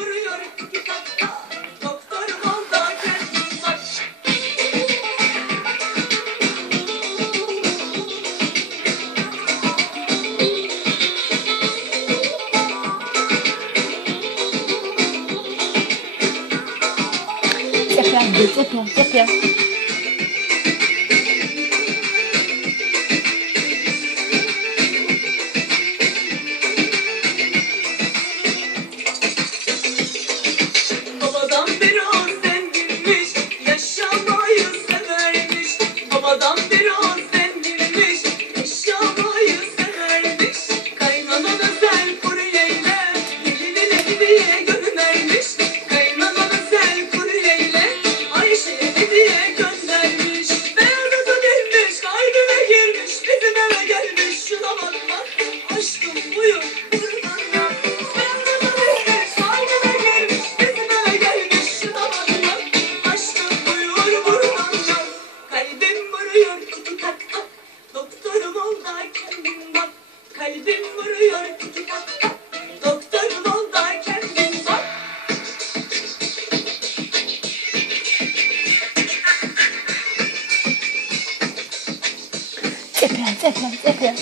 vuruyor iki katta. Doktorum ol da kendin bak. Цепляй. Babadan beri o zenginmiş, yaşamayı severmiş. Babadan beri o zenginmiş, yaşamayı severmiş. Kaynana özel kuryeyle, gelinine hediye göndermiş. Kaynana özel kuryeyle, Ayşe'ye hediye göndermiş. Beyazıt'a binmiş, kalbime girmiş, bizim eve gelmiş. Şuna bak bak, aşkım buyur, buradan yap. Beyazıt'a binmiş, kalbime girmiş, bizim eve gelmiş. Şuna bak bak, aşkım buyur, buradan yap. Kalbim vuruyor iki kat, doktorum ol da kendin bak. Kalbim vuruyor iki kat, doktorum ol da kendin bak. Цепляй.